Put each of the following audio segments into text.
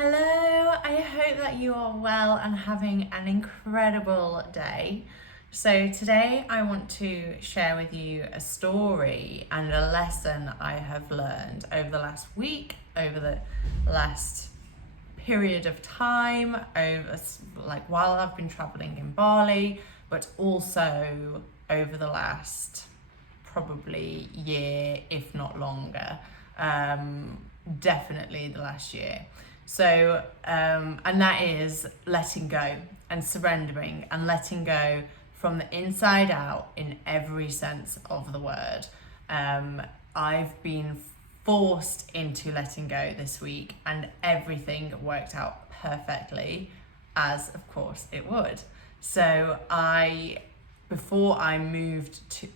Hello, I hope that you are well and having an incredible day. So, today I want to share with you a story and a lesson I have learned over the last week, over the last period of time, while I've been traveling in Bali, but also over the last probably year, if not longer. Definitely the last year. So, and that is letting go and surrendering and letting go from the inside out in every sense of the word. I've been forced into letting go this week, and everything worked out perfectly, as of course it would. So before I moved to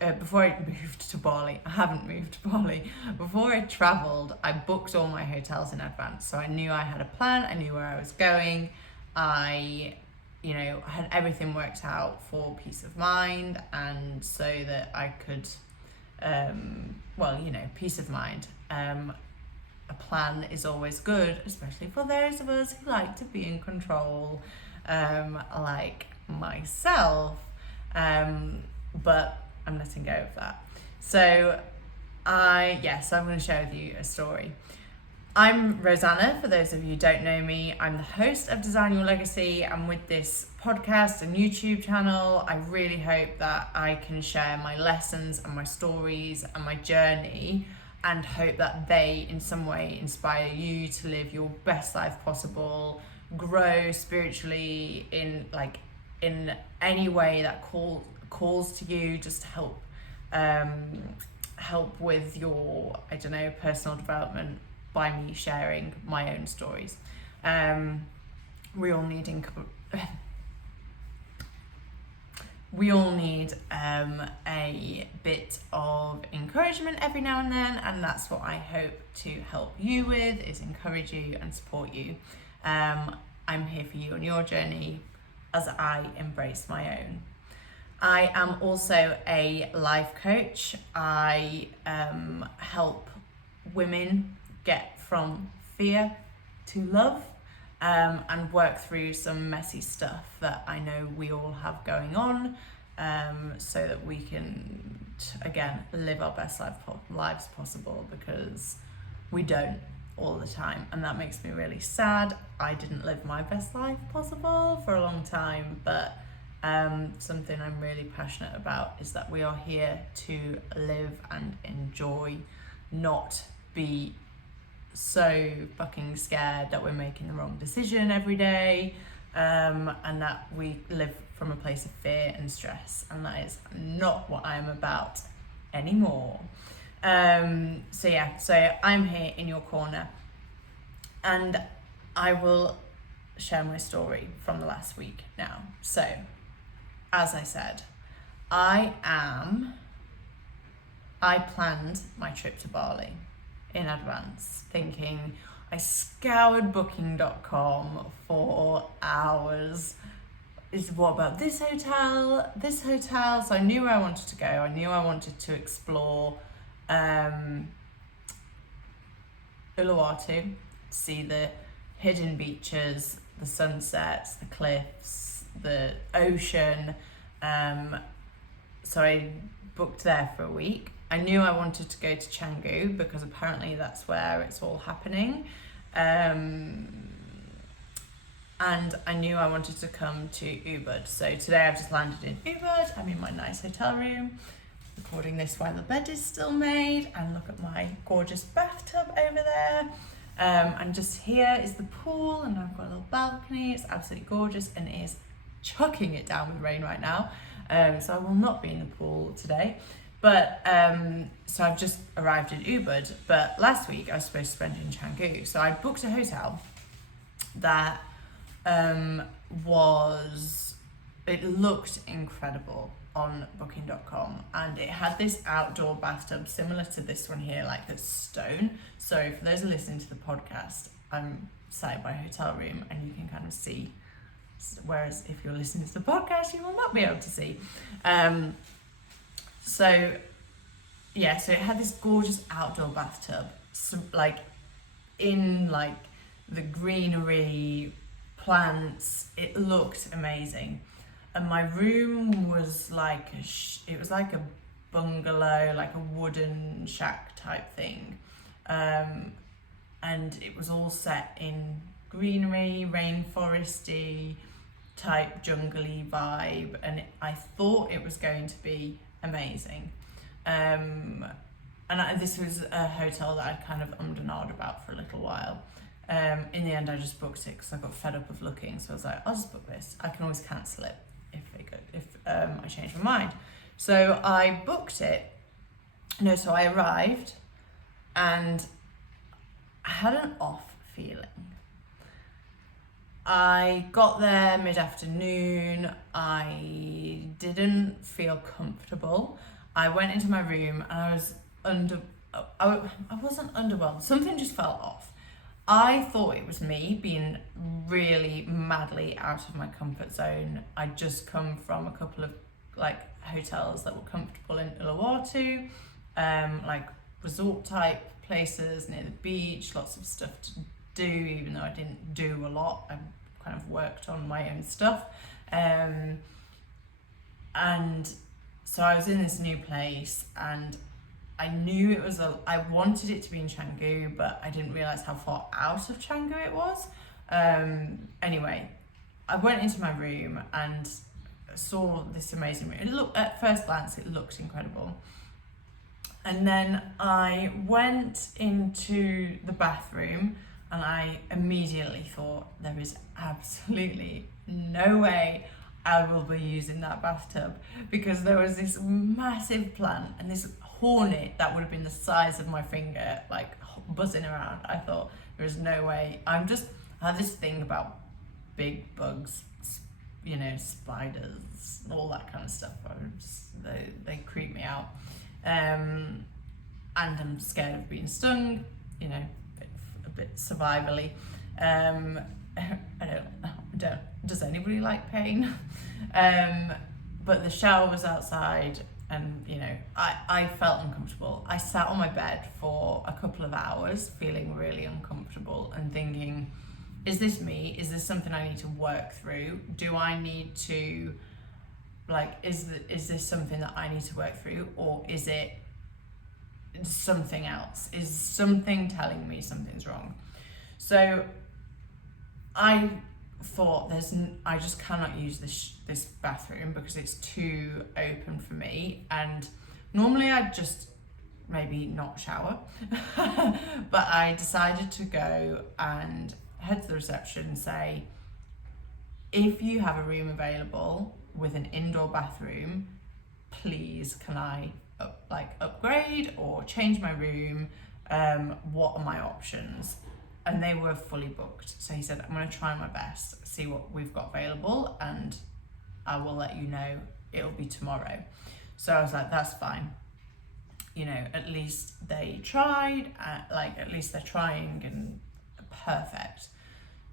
Bali, I haven't moved to Bali. Before I travelled, I booked all my hotels in advance. So I knew I had a plan, I knew where I was going. I had everything worked out for peace of mind, and so that I could, peace of mind. A plan is always good, especially for those of us who like to be in control, like myself. But I'm letting go of that. So I'm going to share with you a story. I'm Roseanna, for those of you who don't know me. I'm the host of Design Your Legacy, and with this podcast and YouTube channel, I really hope that I can share my lessons and my stories and my journey, and hope that they in some way inspire you to live your best life possible, grow spiritually in any way that calls to you, just help with your personal development by me sharing my own stories. We all need a bit of encouragement every now and then, and that's what I hope to help you with, is encourage you and support you. I'm here for you on your journey as I embrace my own. I am also a life coach. I help women get from fear to love, and work through some messy stuff that I know we all have going on, so that we can, again, live our best lives possible, because we don't all the time, and that makes me really sad. I didn't live my best life possible for a long time, but something I'm really passionate about is that we are here to live and enjoy, not be so fucking scared that we're making the wrong decision every day, and that we live from a place of fear and stress, and that is not what I'm about anymore. So I'm here in your corner, and I will share my story from the last week now. So, as I said, I planned my trip to Bali in advance, thinking, I scoured booking.com for hours. What about this hotel? So I knew where I wanted to go. I knew I wanted to explore Uluwatu, see the hidden beaches, the sunsets, the cliffs, the ocean. So I booked there for a week. I knew I wanted to go to Canggu because apparently that's where it's all happening. And I knew I wanted to come to Ubud. So today I've just landed in Ubud. I'm in my nice hotel room, recording this while the bed is still made, and look at my gorgeous bathtub over there. And just here is the pool, and I've got a little balcony. It's absolutely gorgeous, and it is chucking it down with rain right now. So I will not be in the pool today. But so I've just arrived in Ubud, but last week I was supposed to spend in Canggu. So I booked a hotel that it looked incredible on booking.com, and it had this outdoor bathtub similar to this one here, like this stone. So for those who are listening to the podcast, I'm sat in my hotel room and you can kind of see, whereas if you're listening to the podcast, you will not be able to see. So it had this gorgeous outdoor bathtub, so in the greenery, plants, it looked amazing. And my room was like it was like a bungalow, like a wooden shack type thing, and it was all set in greenery, rainforesty type, jungly vibe, and I thought it was going to be amazing. This was a hotel that I kind of ummed and ahed about for a little while. In the end, I just booked it because I got fed up of looking. So I was like, I'll just book this. I can always cancel it if I change my mind. So I booked it. No, so I arrived and I had an off feeling. I got there mid-afternoon. I didn't feel comfortable. I went into my room and I was I wasn't underwhelmed. Something just felt off. I thought it was me being really madly out of my comfort zone. I'd just come from a couple of like hotels that were comfortable in Uluwatu, like resort type places near the beach, lots of stuff to do, even though I didn't do a lot. I kind of worked on my own stuff. And so I was in this new place and I knew I wanted it to be in Canggu, but I didn't realise how far out of Canggu it was. Anyway, I went into my room and saw this amazing room. At first glance, it looked incredible. And then I went into the bathroom and I immediately thought, there is absolutely no way I will be using that bathtub, because there was this massive plant and this hornet that would have been the size of my finger, like buzzing around. I thought, there is no way. I had this thing about big bugs, you know, spiders, all that kind of stuff. They creep me out. And I'm scared of being stung, you know, a bit survivally. I don't. Does anybody like pain? But the shower was outside, and you know, I felt uncomfortable. I sat on my bed for a couple of hours, feeling really uncomfortable and thinking, is this me? Is this something I need to work through? Do I need to, like, is this something that I need to work through, or is it something else? Is something telling me something's wrong? So I thought, I just cannot use this bathroom because it's too open for me, and normally I'd just maybe not shower but I decided to go and head to the reception and say, if you have a room available with an indoor bathroom, please can I upgrade or change my room? What are my options? And they were fully booked. So he said, I'm going to try my best, see what we've got available, and I will let you know. It'll be tomorrow. So I was like, that's fine. You know, at least they tried, at least they're trying, and perfect.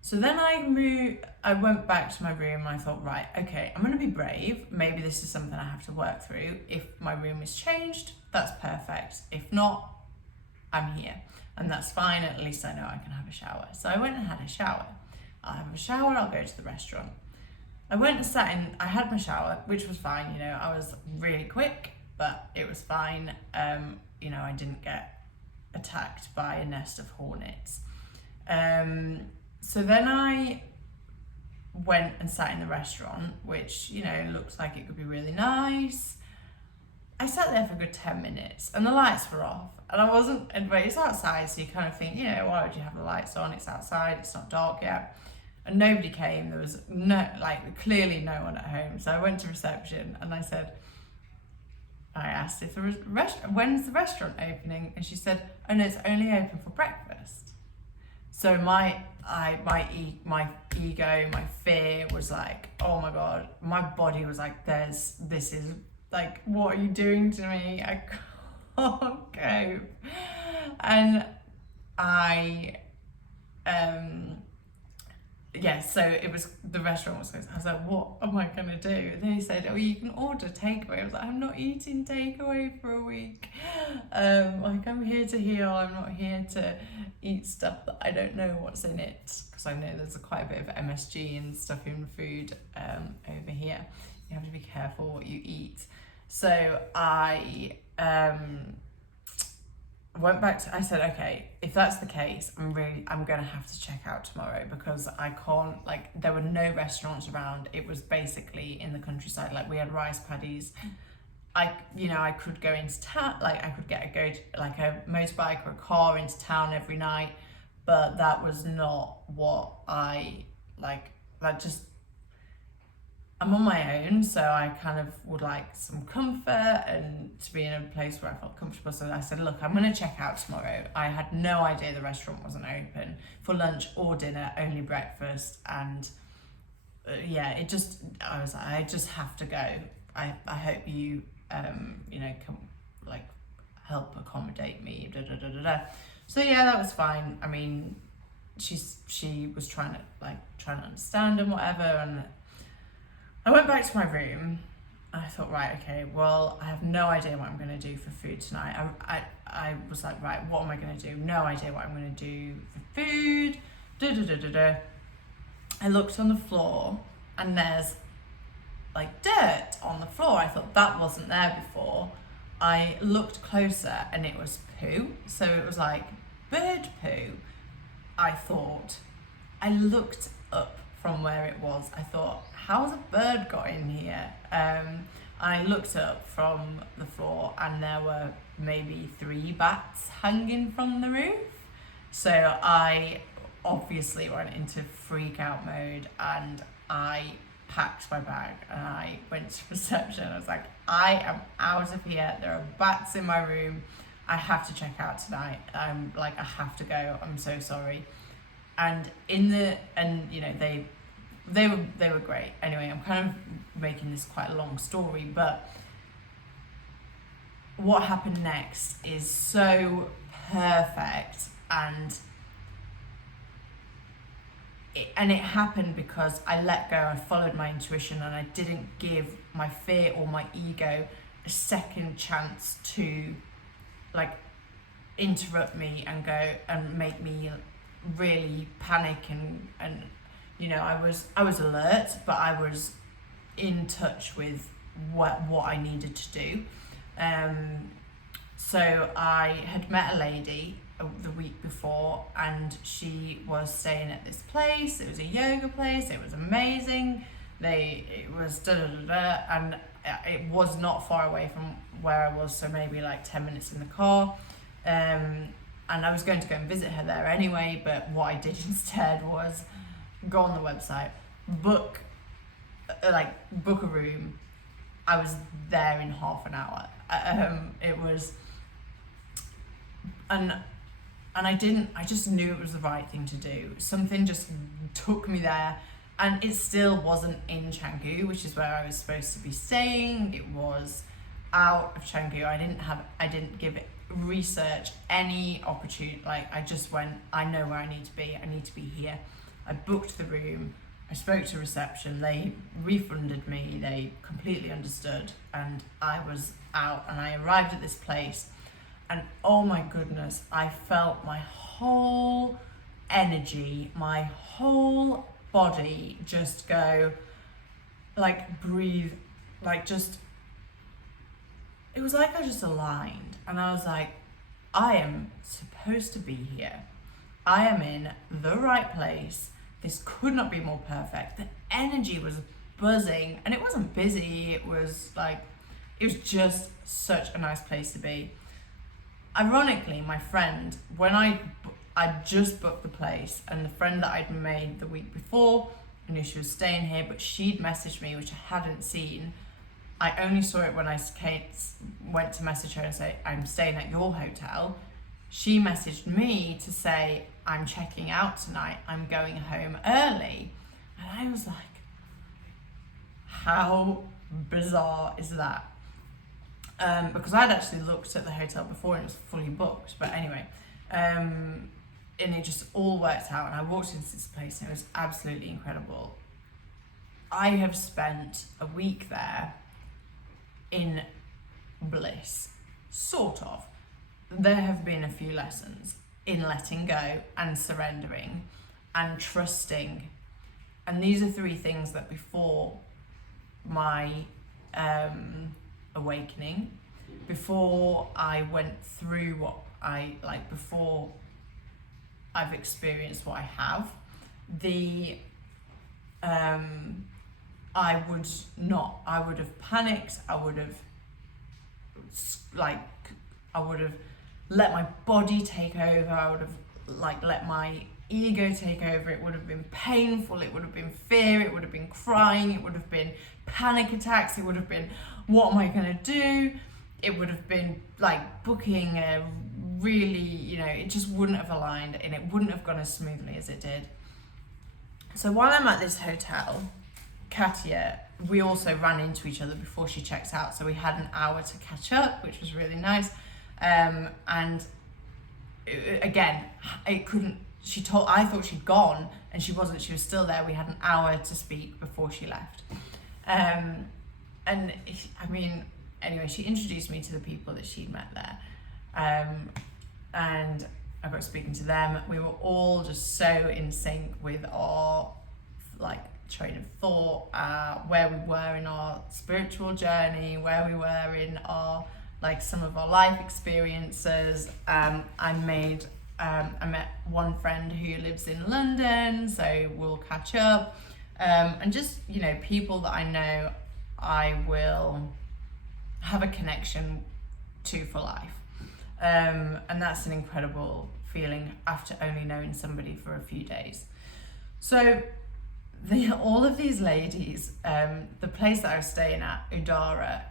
So then I went back to my room and I thought, right, okay, I'm going to be brave. Maybe this is something I have to work through. If my room is changed, that's perfect. If not, I'm here. And that's fine, at least I know I can have a shower. So I went and had a shower. I'll have a shower, I'll go to the restaurant. I went and sat in, I had my shower, which was fine, you know, I was really quick, but it was fine. You know, I didn't get attacked by a nest of hornets. So then I went and sat in the restaurant, which, you know, looks like it could be really nice. I sat there for a good 10 minutes and the lights were off, and I wasn't, but it's outside, so you kind of think, you know, why would you have the lights on? It's outside, it's not dark yet. And nobody came. There was clearly no one at home. So I went to reception and I asked if there was when's the restaurant opening? And she said, oh no, it's only open for breakfast. So my ego, my fear was like, oh my God, my body was like, this is like, what are you doing to me? I can't cope. And yeah, so it was, the restaurant was closed. I was like, what am I gonna do? They said, oh, you can order takeaway. I was like, I'm not eating takeaway for a week. Like, I'm here to heal. I'm not here to eat stuff that I don't know what's in it, because I know there's quite a bit of MSG and stuff in food over here. You have to be careful what you eat. So I went back to, I said, okay, if that's the case, I'm gonna have to check out tomorrow, because I can't, like, there were no restaurants around. It was basically in the countryside. Like, we had rice paddies. I could go into town, like I could go to like a motorbike or a car into town every night, but that was not what I like. That just, I'm on my own, so I kind of would like some comfort and to be in a place where I felt comfortable. So I said, look, I'm going to check out tomorrow. I had no idea the restaurant wasn't open for lunch or dinner, only breakfast. And I was like, I just have to go. I hope you, can like help accommodate me. So yeah, that was fine. I mean, she was trying to understand and whatever, and I went back to my room. I thought, right, okay, well, I have no idea what I'm going to do for food tonight. I was like, right, what am I going to do? No idea what I'm going to do for food. I looked on the floor and there's like dirt on the floor. I thought that wasn't there before. I looked closer and it was poo. So it was like bird poo. I thought, I looked up from where it was. I thought, how's a bird got in here? I looked up from the floor and there were maybe 3 bats hanging from the roof. So I obviously went into freak out mode and I packed my bag and I went to reception. I was like, I am out of here. There are bats in my room. I have to check out tonight. I have to go. I'm so sorry. And they were great. Anyway, I'm kind of making this quite a long story, but what happened next is so perfect, and it happened because I let go, I followed my intuition, and I didn't give my fear or my ego a second chance to like interrupt me and go and make me really panic and I was alert, but I was in touch with what I needed to do. So I had met a lady the week before, and she was staying at this place. It was a yoga place. It was amazing. It was and it was not far away from where I was, so maybe like 10 minutes in the car. And I was going to go and visit her there anyway, but what I did instead was go on the website, book a room. I was there in half an hour. It was, and I just knew it was the right thing to do. Something just took me there, and it still wasn't in Canggu, which is where I was supposed to be staying. It was out of Canggu. I didn't give it research any opportunity. Like, I just went, I know where I need to be. I need to be here. I booked the room. I spoke to reception. They refunded me. They completely understood, and I was out, and I arrived at this place, and oh my goodness, I felt my whole energy, my whole body just go, like, breathe, like, just, it was like I just aligned, and I was like, I am supposed to be here. I am in the right place. This could not be more perfect. The energy was buzzing, and it wasn't busy. It was just such a nice place to be. Ironically, my friend, when I just booked the place, and the friend that I'd made the week before, I knew she was staying here, but she'd messaged me, which I hadn't seen. I only saw it when I went to message her and say, I'm staying at your hotel. She messaged me to say, I'm checking out tonight. I'm going home early. And I was like, how bizarre is that? Because I'd actually looked at the hotel before and it was fully booked. But anyway, it just all worked out, and I walked into this place and it was absolutely incredible. I have spent a week there in bliss, sort of. There have been a few lessons in letting go and surrendering and trusting. And these are 3 things that before my awakening, before I went through before I've experienced what I have, I would have panicked, I would have let my body take over, I would have let my ego take over. It would have been painful, it would have been fear, it would have been crying, it would have been panic attacks, it would have been, what am I going to do? It would have been booking a really, it just wouldn't have aligned, and it wouldn't have gone as smoothly as it did. So while I'm at this hotel, Katia, we also ran into each other before she checked out, so we had an hour to catch up, which was really nice. And again, I thought she'd gone, and she wasn't. She was still there. We had an hour to speak before she left. Anyway, she introduced me to the people that she'd met there, and I got speaking to them. We were all just so in sync with our train of thought, where we were in our spiritual journey, where we were in our some of our life experiences. I met one friend who lives in London, so we'll catch up, and just people that I know I will have a connection to for life, and that's an incredible feeling after only knowing somebody for a few days. So all of these ladies, the place that I was staying at, Udara,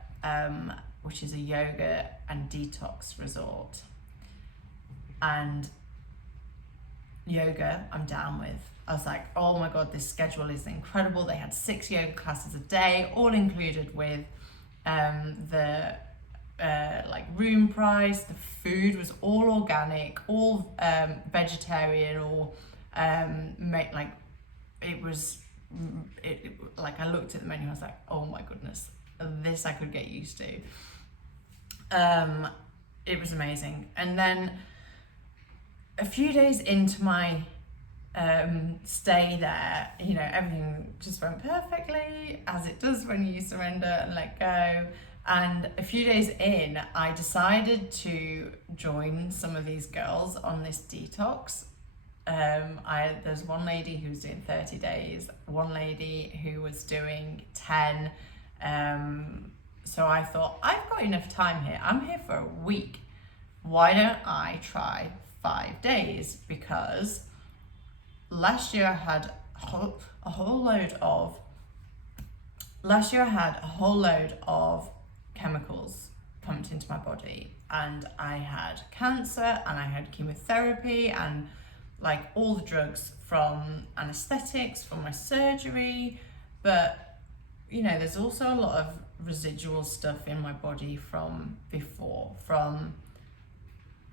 which is a yoga and detox resort, and yoga I'm down with. I was like, oh my god, this schedule is incredible. They had 6 yoga classes a day, all included with the room price. The food was all organic, all vegetarian, or I looked at the menu, I was like, oh my goodness, this I could get used to. It was amazing. And then a few days into my stay there, everything just went perfectly, as it does when you surrender and let go. And a few days in, I decided to join some of these girls on this detox. There's one lady who was doing 30 days, one lady who was doing 10. So I thought, I've got enough time here. I'm here for a week. Why don't I try 5 days? Because last year I had a whole load of chemicals pumped into my body, and I had cancer, and I had chemotherapy, and all the drugs, from anesthetics, from my surgery. But there's also a lot of residual stuff in my body from before, from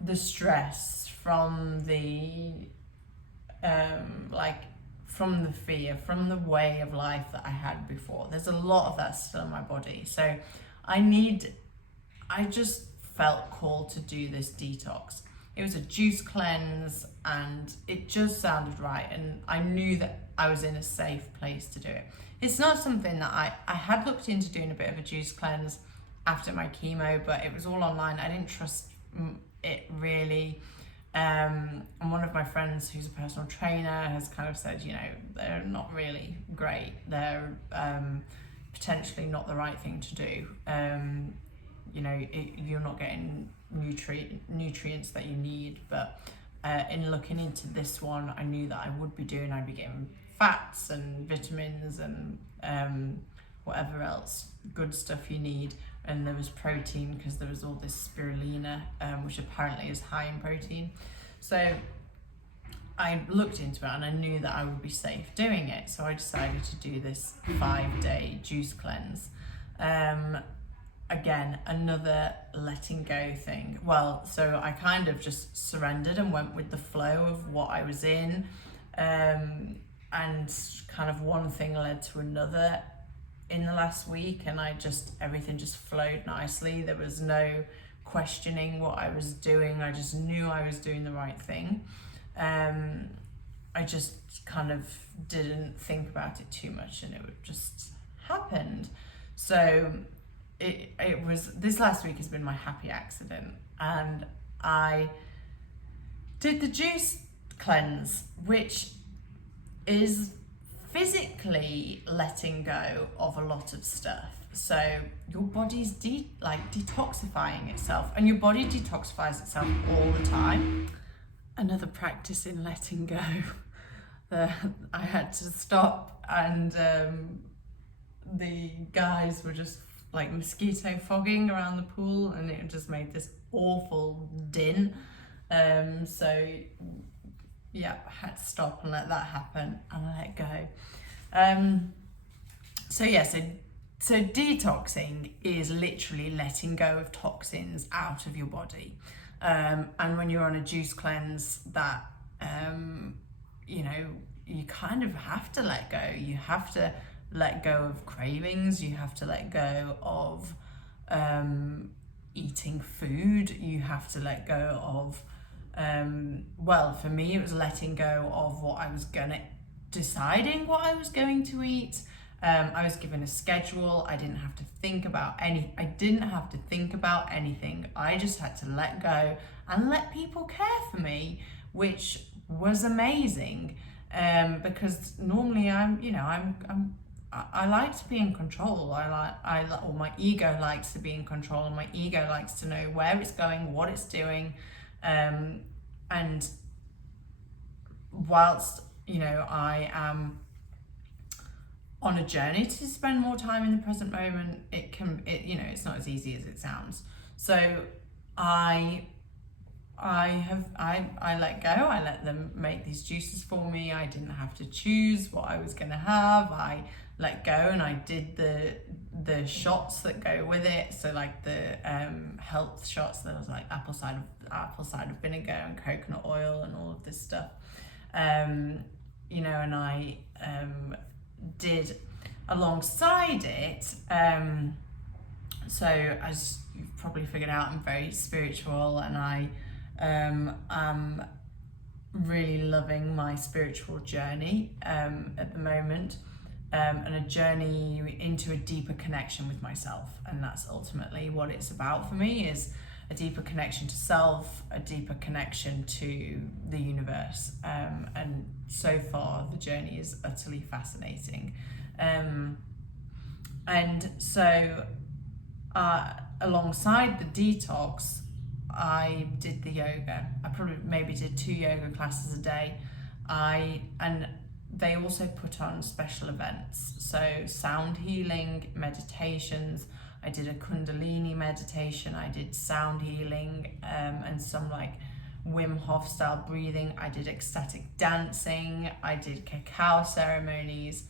the stress, from the from the fear, from the way of life that I had before. There's a lot of that still in my body. So I just felt called to do this detox. It was a juice cleanse, and it just sounded right, and I knew that I was in a safe place to do it. It's not something that I had looked into doing a bit of a juice cleanse after my chemo, but it was all online. I didn't trust it really. And one of my friends who's a personal trainer has kind of said, they're not really great. They're potentially not the right thing to do. You're not getting nutrients that you need. But in looking into this one, I knew that I would be doing. I'd be getting fats and vitamins and whatever else good stuff you need. And there was protein, because there was all this spirulina, which apparently is high in protein. So I looked into it, and I knew that I would be safe doing it. So I decided to do this 5-day juice cleanse. again, another letting go thing. Well, so I kind of just surrendered and went with the flow of what I was in, and kind of one thing led to another in the last week, and everything just flowed nicely. There was no questioning what I was doing. I just knew I was doing the right thing. I just kind of didn't think about it too much, and it just happened. So it was, this last week has been my happy accident, and I did the juice cleanse, which is physically letting go of a lot of stuff. So your body's detoxifying itself, and your body detoxifies itself all the time. Another practice in letting go. I had to stop, and the guys were just like mosquito fogging around the pool, and it just made this awful din. So yeah, I had to stop and let that happen, and I let go. So detoxing is literally letting go of toxins out of your body. And when you're on a juice cleanse, that you kind of have to let go. You have to let go of cravings. You have to let go of eating food. You have to let go of, for me, it was letting go of deciding what I was going to eat. I was given a schedule. I didn't have to think about anything. I just had to let go and let people care for me, which was amazing. Because normally I like to be in control. Or my ego likes to be in control, and my ego likes to know where it's going, what it's doing. And whilst, I am on a journey to spend more time in the present moment, it's not as easy as it sounds. So I let go. I let them make these juices for me. I didn't have to choose what I was going to have. I let go, and I did the shots that go with it. So like the health shots, there was like apple cider vinegar and coconut oil and all of this stuff. And I did alongside it. So as you've probably figured out, I'm very spiritual, and I am really loving my spiritual journey at the moment, and a journey into a deeper connection with myself. And that's ultimately what it's about for me, is a deeper connection to self, a deeper connection to the universe. And so far the journey is utterly fascinating. And so alongside the detox, I did the yoga. I probably maybe did 2 yoga classes a day. And they also put on special events, so sound healing, meditations. I did a Kundalini meditation. I did sound healing, and some like Wim Hof style breathing. I did ecstatic dancing. I did cacao ceremonies,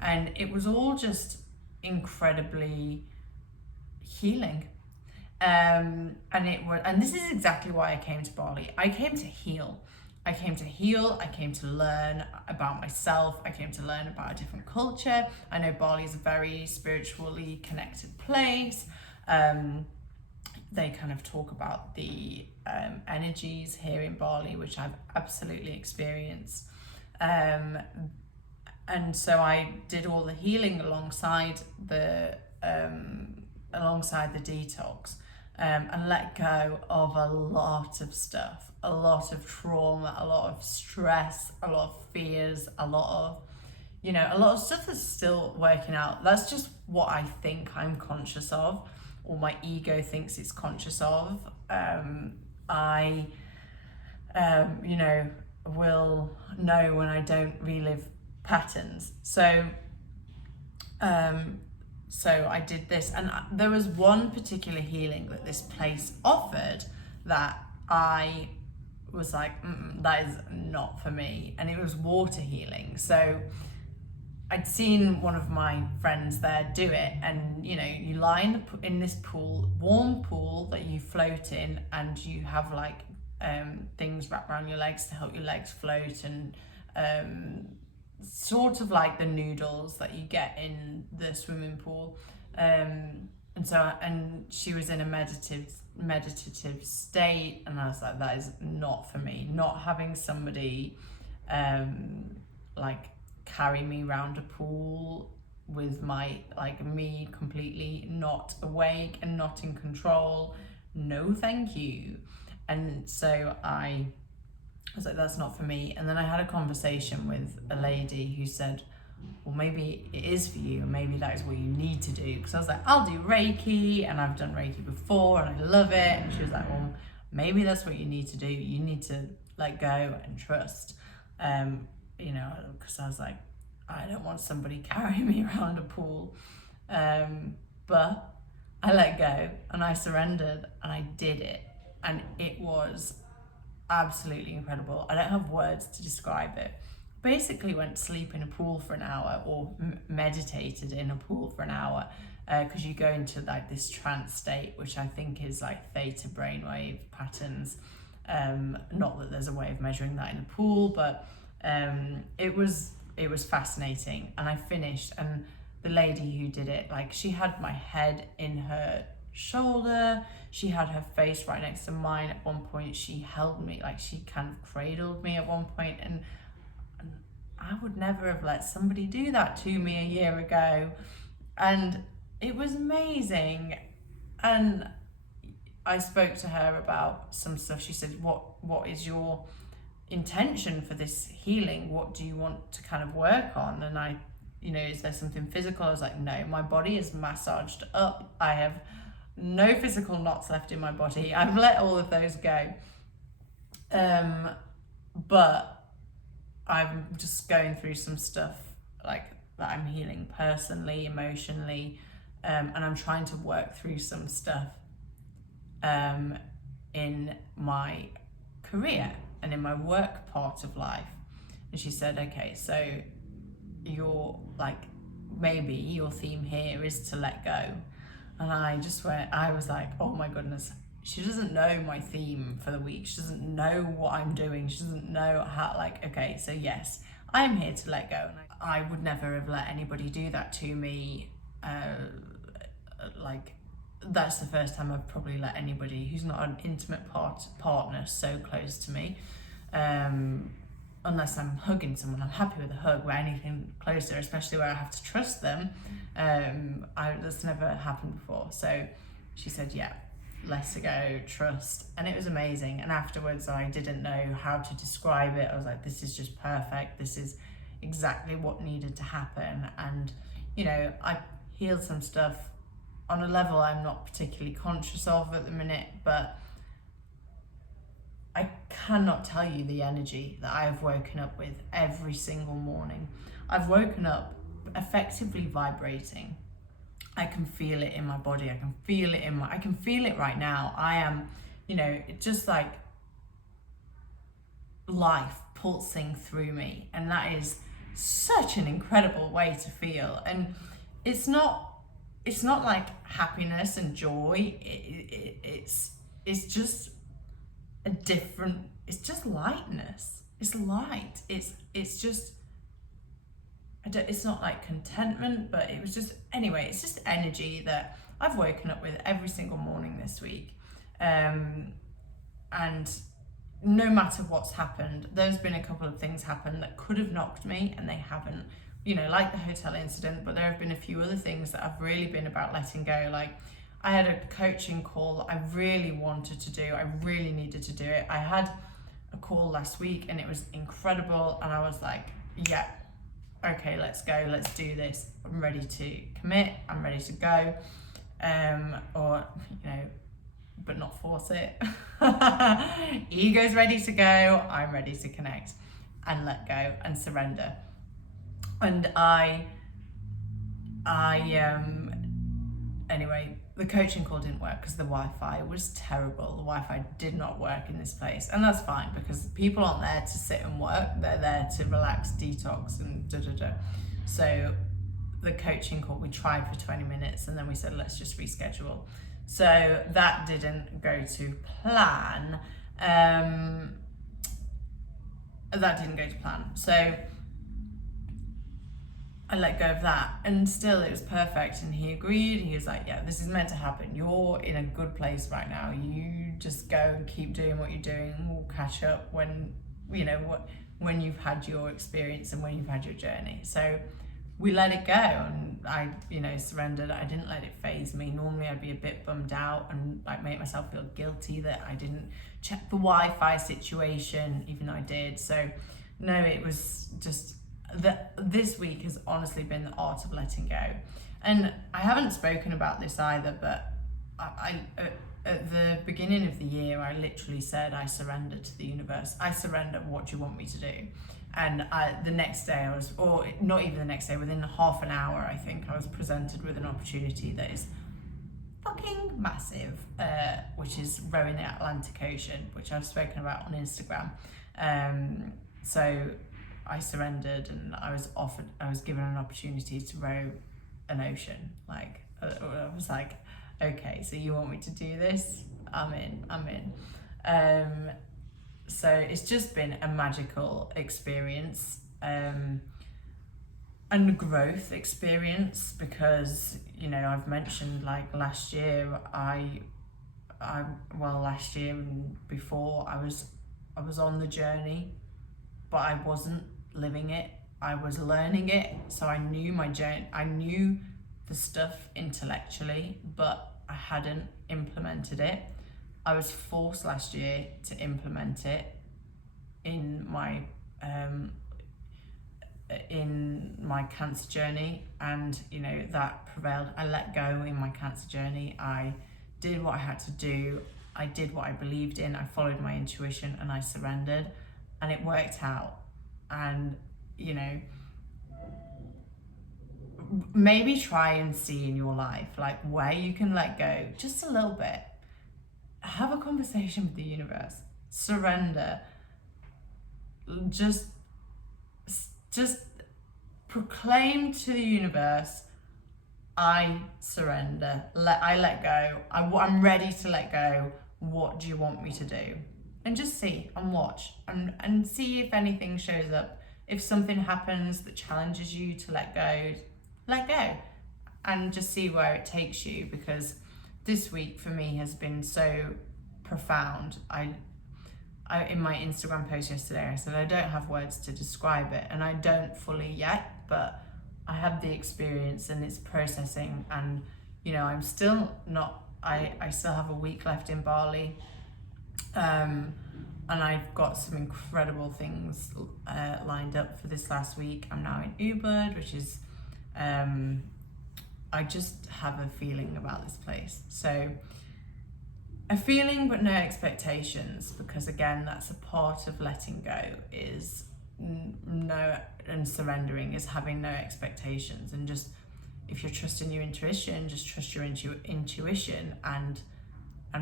and it was all just incredibly healing. And this is exactly why I came to Bali. I came to heal. I came to learn about myself. I came to learn about a different culture. I know Bali is a very spiritually connected place. They kind of talk about the energies here in Bali, which I've absolutely experienced. And so I did all the healing alongside the detox, and let go of a lot of stuff, a lot of trauma, a lot of stress, a lot of fears, a lot of stuff that's still working out. That's just what I think I'm conscious of, or my ego thinks it's conscious of. I will know when I don't relive patterns. So I did this, and there was one particular healing that this place offered that I was like, that is not for me, and it was water healing. So I'd seen one of my friends there do it, and you know, you lie in this pool, warm pool that you float in, and you have like things wrapped around your legs to help your legs float, and sort of like the noodles that you get in the swimming pool. And she was in a meditative state, and I was like, that is not for me. Not having somebody like carry me around a pool with me completely not awake and not in control. No, thank you. And so I was like, that's not for me. And then I had a conversation with a lady who said, well, maybe it is for you, and maybe that is what you need to do. Because I was like, I'll do Reiki, and I've done Reiki before, and I love it. And she was like, well, maybe that's what you need to do. You need to let go and trust. You know, because I was like, I don't want somebody carrying me around a pool. But I let go, and I surrendered, and I did it. And it was absolutely incredible. I don't have words to describe it. Basically went to sleep in a pool for an hour, or meditated in a pool for an hour, because you go into like this trance state, which I think is like theta brainwave patterns. Not that there's a way of measuring that in a pool, but it was fascinating. And I finished, and the lady who did it, like, she had my head in her shoulder, she had her face right next to mine. At one point she held me, like she kind of cradled me at one point, and I would never have let somebody do that to me a year ago. And it was amazing. And I spoke to her about some stuff. She said, what is your intention for this healing? What do you want to kind of work on? And I, you know, is there something physical? I was like, no, my body is massaged up. I have no physical knots left in my body. I've let all of those go. But I'm just going through some stuff like that I'm healing personally, emotionally, and I'm trying to work through some stuff in my career and in my work part of life. And she said, okay, so maybe your theme here is to let go. And I was like, oh my goodness, she doesn't know my theme for the week. She doesn't know what I'm doing. She doesn't know how, okay, so yes, I'm here to let go. And I would never have let anybody do that to me. That's the first time I've probably let anybody who's not an intimate partner so close to me. Unless I'm hugging someone, I'm happy with a hug. Where anything closer, especially where I have to trust them, that's never happened before. So she said, yeah, let it go, trust. And it was amazing. And afterwards, I didn't know how to describe it. I was like, this is just perfect. This is exactly what needed to happen. And, you know, I healed some stuff on a level I'm not particularly conscious of at the minute, but I cannot tell you the energy that I have woken up with every single morning. I've woken up effectively vibrating. I can feel it in my body. I can feel it right now. I am, you know, just like life pulsing through me. And that is such an incredible way to feel. And it's not like happiness and joy. It's just a different, it's just lightness. It's light. It's just, it's not like contentment, but it was just, anyway, it's just energy that I've woken up with every single morning this week. And no matter what's happened, there's been a couple of things happen that could have knocked me, and they haven't, you know, like the hotel incident, but there have been a few other things that have really been about letting go. Like, I had a coaching call that I really wanted to do. I really needed to do it. I had a call last week and it was incredible. And I was like, yeah, okay, let's go. Let's do this. I'm ready to commit. I'm ready to go. Or, you know, but not force it. Ego's ready to go. I'm ready to connect and let go and surrender. And anyway, the coaching call didn't work because the Wi-Fi was terrible. The Wi-Fi did not work in this place. And that's fine, because people aren't there to sit and work. They're there to relax, detox, and da-da-da. So the coaching call, we tried for 20 minutes and then we said, let's just reschedule. So that didn't go to plan. So I let go of that, and still it was perfect, and he agreed. He was like, yeah, this is meant to happen. You're in a good place right now. You just go and keep doing what you're doing. We'll catch up when, when you've had your experience and when you've had your journey. So we let it go, and I, surrendered. I didn't let it faze me. Normally I'd be a bit bummed out and like make myself feel guilty that I didn't check the Wi-Fi situation, even though I did. So no, it was just this week has honestly been the art of letting go. And I haven't spoken about this either, but I at the beginning of the year, I literally said, I surrender to the universe. I surrender. What do you want me to do? And the next day I was, or not even the next day, within half an hour, I think I was presented with an opportunity that is fucking massive, which is rowing the Atlantic Ocean, which I've spoken about on Instagram. So I surrendered, and I was given an opportunity to row an ocean. Like, I was like, okay, so you want me to do this? I'm in. So it's just been a magical experience, and growth experience, because, I've mentioned like last year, last year and before, I was on the journey, but I wasn't living it. I was learning it. So I knew my journey, I knew the stuff intellectually, but I hadn't implemented it. I was forced last year to implement it in my cancer journey, and that prevailed. I let go in my cancer journey. I did what I had to do. I did what I believed in. I followed my intuition, and I surrendered, and it worked out. And maybe try and see in your life like where you can let go just a little bit. Have a conversation with the universe. Surrender. Just proclaim to the universe, I surrender. I let go. I'm ready to let go. What do you want me to do? And just see and watch and see if anything shows up. If something happens that challenges you to let go, and just see where it takes you, because this week for me has been so profound. I in my Instagram post yesterday, I said I don't have words to describe it, and I don't fully yet, but I had the experience and it's processing, and I'm still not, I still have a week left in Bali, and I've got some incredible things lined up for this last week. I'm now in Ubud, which is I just have a feeling about this place. So a feeling but no expectations, because again, that's a part of letting go, is and surrendering is having no expectations. And just, if you're trusting your intuition, just trust your intuition and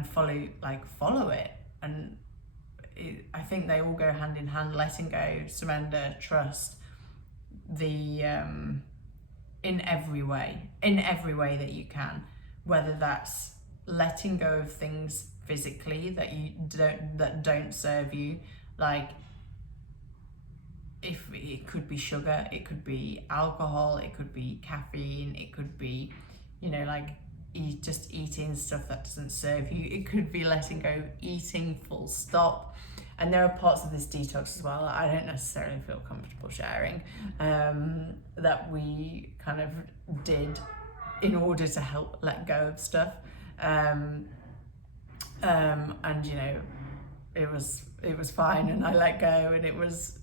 follow it. And I think they all go hand in hand. Letting go, surrender, trust, in every way that you can, whether that's letting go of things physically that don't serve you, like if it could be sugar, it could be alcohol, it could be caffeine, it could be just eating stuff that doesn't serve you. It could be letting go eating full stop. And there are parts of this detox as well that I don't necessarily feel comfortable sharing, that we kind of did in order to help let go of stuff. And it was fine, and I let go, and it was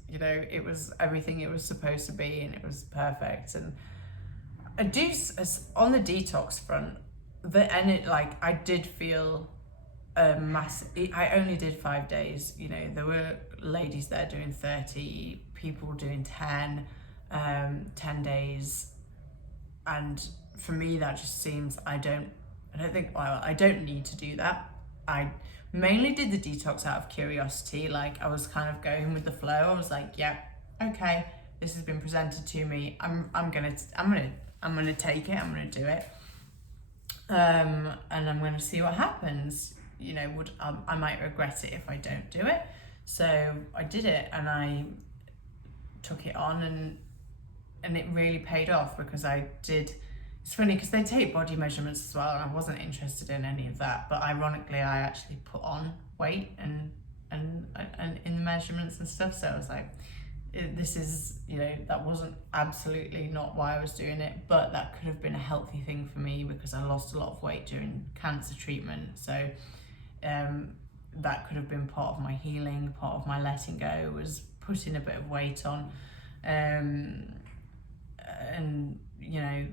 everything it was supposed to be, and it was perfect. And I do, on the detox front, I did feel I only did 5 days. There were ladies there doing 30, people doing 10 days, and for me that just seems, I don't need to do that. I mainly did the detox out of curiosity. Like, I was kind of going with the flow. I was like, yeah, okay, this has been presented to me. I'm gonna take it. I'm gonna do it. And I'm gonna see what happens. You know, I might regret it if I don't do it. So I did it, and I took it on, and it really paid off, because I did. It's funny because they take body measurements as well, and I wasn't interested in any of that. But ironically, I actually put on weight and in the measurements and stuff. So I was like, this is, you know, that wasn't absolutely not why I was doing it, but that could have been a healthy thing for me, because I lost a lot of weight during cancer treatment. So that could have been part of my healing, part of my letting go, was putting a bit of weight on, and you know,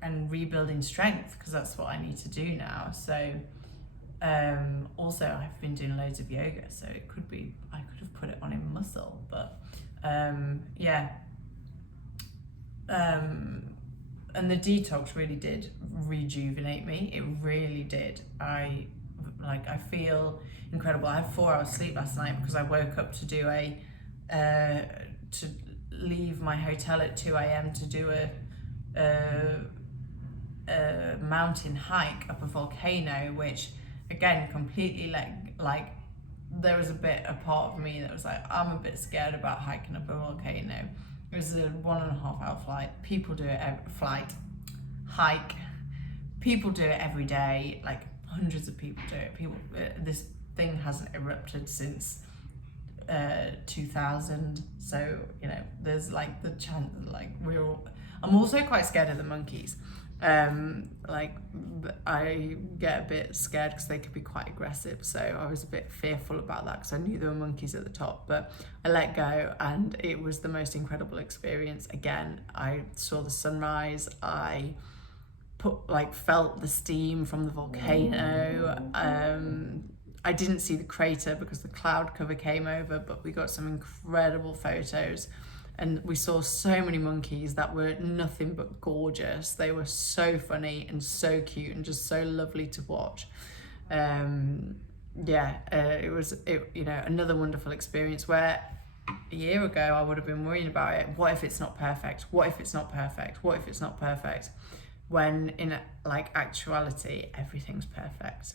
and rebuilding strength, because that's what I need to do now. So also I've been doing loads of yoga, so it could be I could have put it on in muscle, but yeah. And the detox really did rejuvenate me. It really did. I feel incredible. I had 4 hours sleep last night, because I woke up to do to leave my hotel at 2 a.m. to do a mountain hike up a volcano, which again completely like there was a part of me that was like, I'm a bit scared about hiking up a volcano. It was a 1.5 hour flight. People do it hike. People do it every day. Like hundreds of people do it. This thing hasn't erupted since 2000. So you know, there's like the chance. Like I'm also quite scared of the monkeys. I get a bit scared because they could be quite aggressive, so I was a bit fearful about that, because I knew there were monkeys at the top, but I let go, and it was the most incredible experience. Again, I saw the sunrise, I felt the steam from the volcano. I didn't see the crater because the cloud cover came over, but we got some incredible photos. And we saw so many monkeys that were nothing but gorgeous. They were so funny and so cute and just so lovely to watch. It was another wonderful experience, where a year ago I would have been worrying about it. What if it's not perfect? What if it's not perfect? What if it's not perfect? When in actuality, everything's perfect.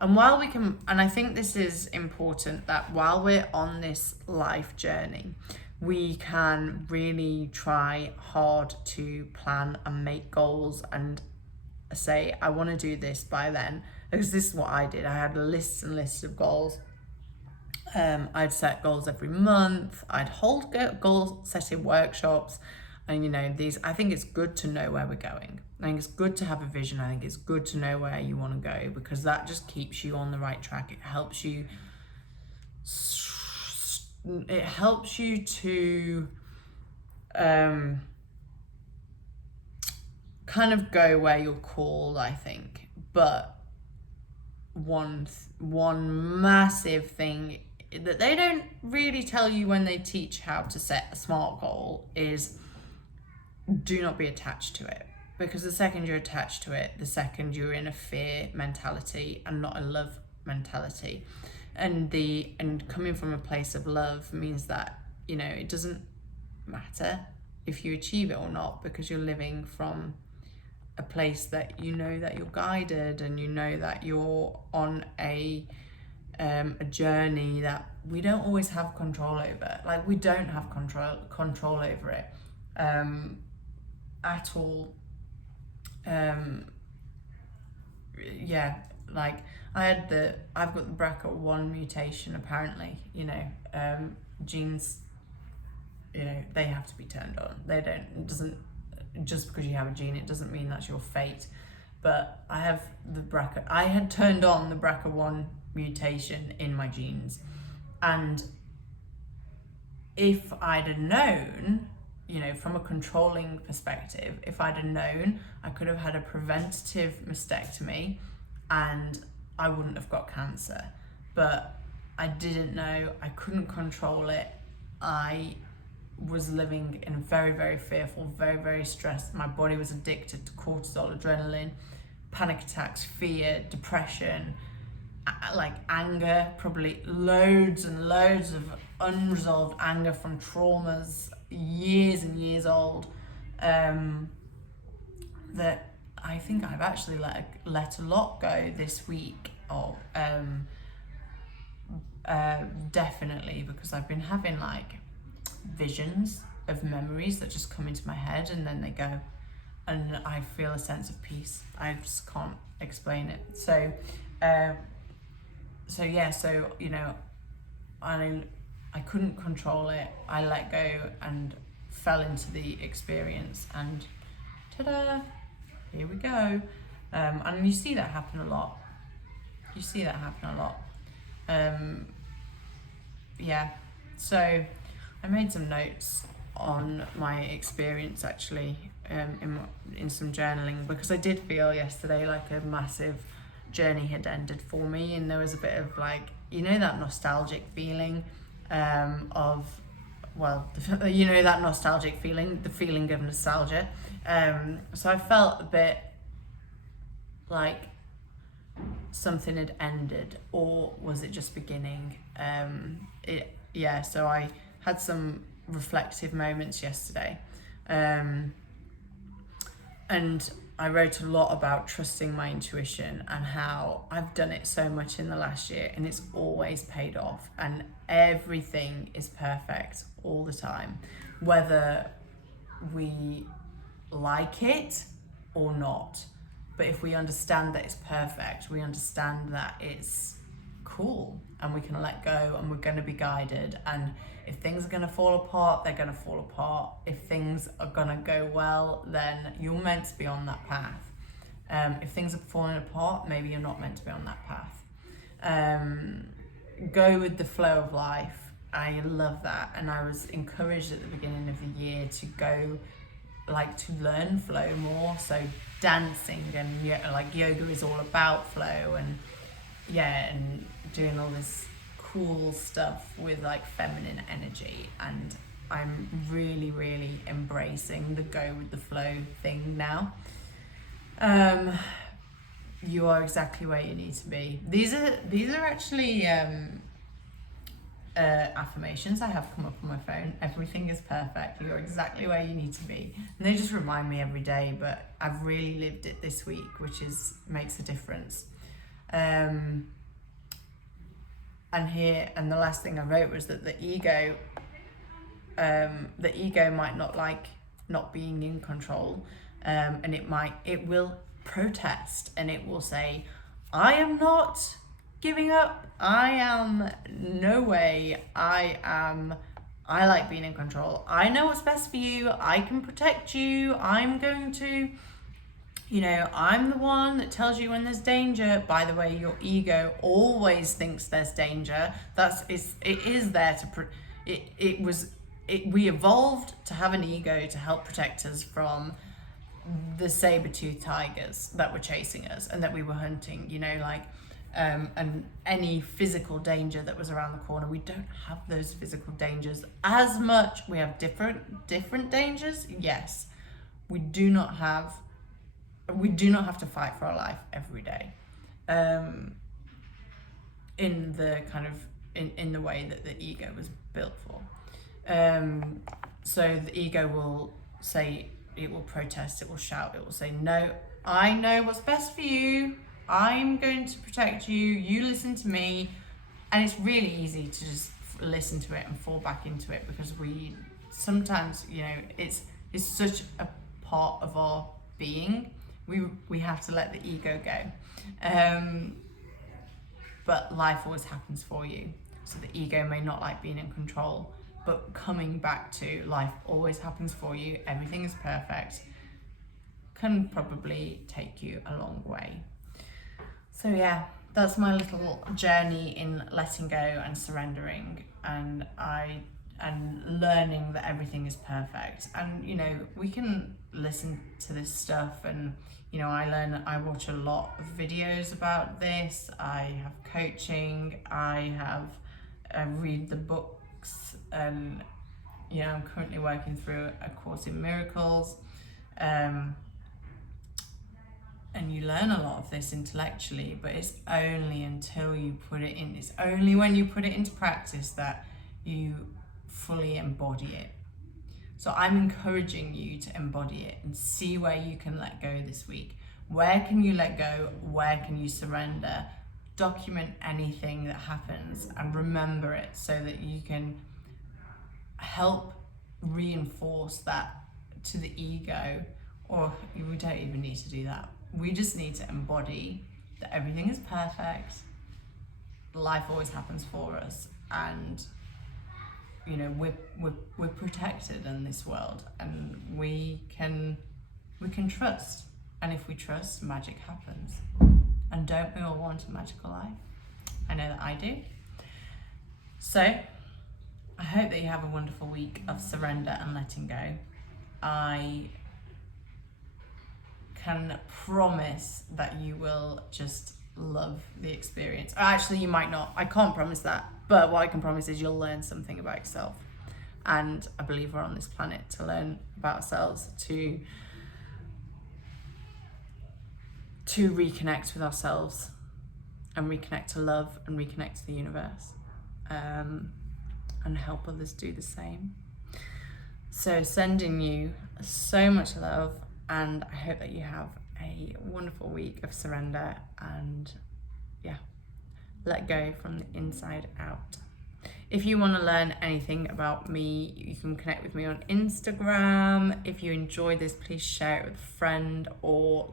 And I think this is important, that while we're on this life journey, we can really try hard to plan and make goals and say, I want to do this by then, because this is what I did. I had lists and lists of goals. I'd set goals every month. I'd hold goal setting workshops, and you know, I think it's good to know where we're going. I think it's good to have a vision. I think it's good to know where you want to go, because that just keeps you on the right track. It helps you to kind of go where you're called, I think. But one massive thing that they don't really tell you when they teach how to set a SMART goal is, do not be attached to it. Because the second you're attached to it, the second you're in a fear mentality and not a love mentality. And coming from a place of love means that, you know, it doesn't matter if you achieve it or not, because you're living from a place that you know that you're guided, and you know that you're on a journey that we don't always have control over. Like, we don't have control over it at all. I've got the BRCA1 mutation, apparently. You know, genes, you know, they have to be turned on. Just because you have a gene, it doesn't mean that's your fate. But I had turned on the BRCA1 mutation in my genes. And if I'd have known, you know, from a controlling perspective, if I'd have known, I could have had a preventative mastectomy and I wouldn't have got cancer. But I didn't know, I couldn't control it. I was living in very, very fearful, very, very stressed. My body was addicted to cortisol, adrenaline, panic attacks, fear, depression, like anger, probably loads and loads of unresolved anger from traumas, years and years old, that I think I've actually let a lot go this week of, definitely, because I've been having like visions of memories that just come into my head and then they go, and I feel a sense of peace. I just can't explain it. So you know, I couldn't control it. I let go and fell into the experience, and ta-da, here we go. And you see that happen a lot. Yeah, so I made some notes on my experience actually, in some journaling, because I did feel yesterday like a massive journey had ended for me, and there was a bit of like, you know, that nostalgic feeling the feeling of nostalgia. So I felt a bit like something had ended, or was it just beginning? So I had some reflective moments yesterday, and I wrote a lot about trusting my intuition and how I've done it so much in the last year and it's always paid off, and everything is perfect all the time, whether we like it or not. But if we understand that it's perfect, we understand that it's cool and we can let go and we're going to be guided. And if things are going to fall apart, they're going to fall apart. If things are going to go well, then you're meant to be on that path. If things are falling apart, maybe you're not meant to be on that path. Go with the flow of life. I love that. And I was encouraged at the beginning of the year to go, like, to learn flow more. So dancing and yoga is all about flow, and doing all this cool stuff with like feminine energy. And I'm really, really embracing the go with the flow thing now. You are exactly where you need to be. These are actually affirmations I have come up on my phone. Everything is perfect. You're exactly where you need to be. And they just remind me every day, but I've really lived it this week, which makes a difference. And the last thing I wrote was that the ego might not like not being in control, and it will protest, and it will say, I am not giving up. I am no way. I like being in control. I know what's best for you. I can protect you. I'm going to, I'm the one that tells you when there's danger. By the way, your ego always thinks there's danger. It is there to we evolved to have an ego to help protect us from the saber-toothed tigers that were chasing us and that we were hunting, and any physical danger that was around the corner. We don't have those physical dangers as much. We have different dangers, yes. We do not have to fight for our life every day, in the kind of in the way that the ego was built for. So the ego will say, it will protest, it will shout, it will say, no, I know what's best for you. I'm going to protect you. You listen to me. And it's really easy to just listen to it and fall back into it, because we sometimes, it's such a part of our being. We have to let the ego go. But life always happens for you. So the ego may not like being in control, but coming back to life always happens for you. Everything is perfect. Can probably take you a long way. So yeah, that's my little journey in letting go and surrendering, and learning that everything is perfect. And we can listen to this stuff, and I watch a lot of videos about this. I have coaching, I read the books, and I'm currently working through A Course in Miracles. And you learn a lot of this intellectually, but it's only until you put it in, it's only when you put it into practice that you fully embody it. So I'm encouraging you to embody it and see where you can let go this week. Where can you let go? Where can you surrender? Document anything that happens and remember it so that you can help reinforce that to the ego. Or we don't even need to do that. We just need to embody that everything is perfect. Life always happens for us, and you know, we're protected in this world, and we can trust. And if we trust, magic happens. And don't we all want a magical life? I know that I do. So I hope that you have a wonderful week of surrender and letting go. I can promise that you will just love the experience. Actually, you might not. I can't promise that. But what I can promise is you'll learn something about yourself. And I believe we're on this planet to learn about ourselves, to reconnect with ourselves and reconnect to love and reconnect to the universe, and help others do the same. So sending you so much love, and I hope that you have a wonderful week of surrender and let go from the inside out. If you want to learn anything about me, you can connect with me on Instagram. If you enjoyed this, please share it with a friend, or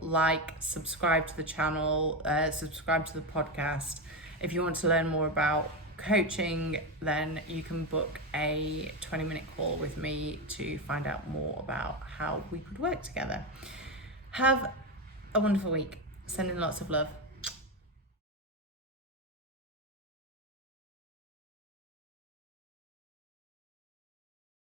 subscribe to the channel, subscribe to the podcast. If you want to learn more about coaching, then you can book a 20-minute call with me to find out more about how we could work together. Have a wonderful week. Sending lots of love.